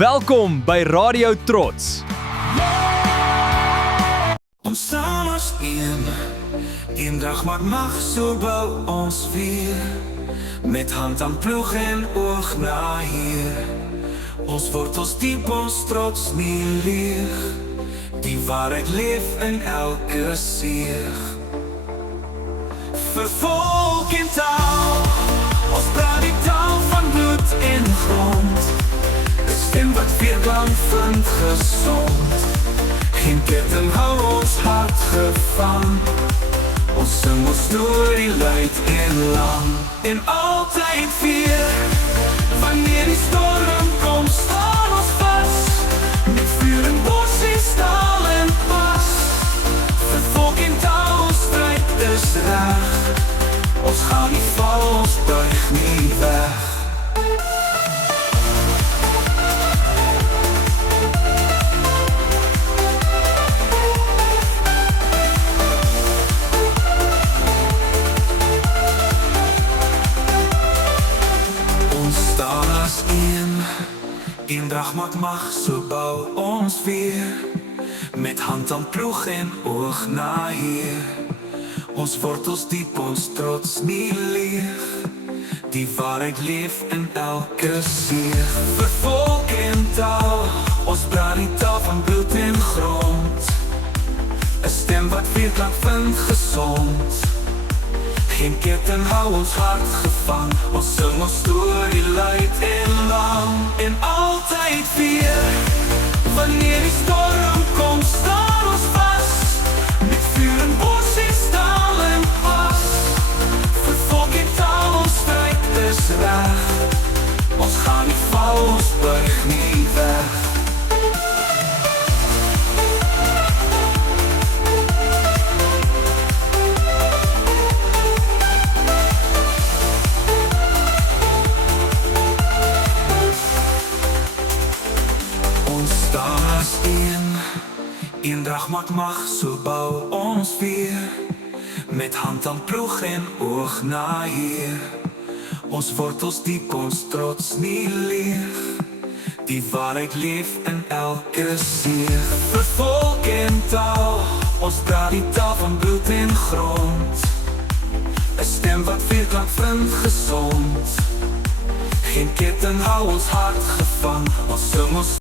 Welkom by Radio Trots. Ons saam as een dag maak mag, so bou ons weer. Met hand aan ploeg en oog na Heer. Ons wortels diep, ons trots nie leeg. Die waarheid leef in elke sieg. Vir volk en taal, ons praat die taal van bloed en grond. 'n stem wat weerklank vind gesond. Geen ketting hou ons hart gevang. Ons sing ons storie luid en lang. En altyd weer, wanneer die storm kom, staan ons vas. Met vuur en bossie, staal en pas. Vir volk en taal, ons strijd is reg. Ons gaan nie val, ons buig nie weg. Eendrag maak mag, so bou ons weer. Met hand aan ploeg en oog na Heer. Ons wortels diep, ons trots nie leeg. Die waarheid leef in elke sieg. Vir volk en taal, ons praat die taal van bloed en grond. 'n stem wat weerklank vind gesond. Geen ketting hou ons hart gevang. Ons sing ons storie luid en lang. En altyd weer, wanneer die storm kom, staan ons vas. Met vuur en bossie, staal en pas. Vir volk en taal, ons strijd is reg. Ons gaan nie val, ons buig nie weg. Eendrag maak mag, so bou ons weer. Met hand aan ploeg en oog na Heer. Ons wortels diep, ons trots nie leeg. Die waarheid leef in elke sieg. Vir volk en taal, ons praat die taal van bloed en grond. 'n stem wat weerklank vind gesond. Geen ketting hou ons hart gevang. Ons sing ons